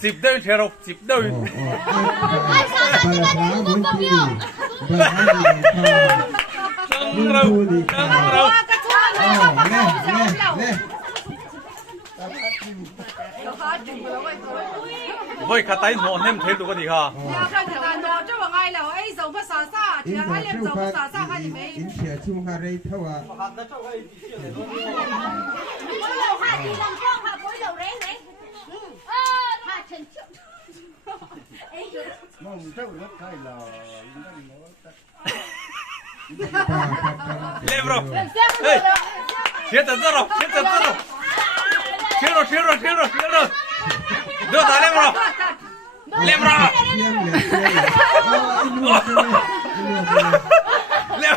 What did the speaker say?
Dịp đây thế đâu, dịp đây. Căng râu. Với cả tay nó nem thế được gì hả? Lên bro. Hey. Chết rồi. Chết rồi. Đưa ta lên bro. Lên bro. Lên.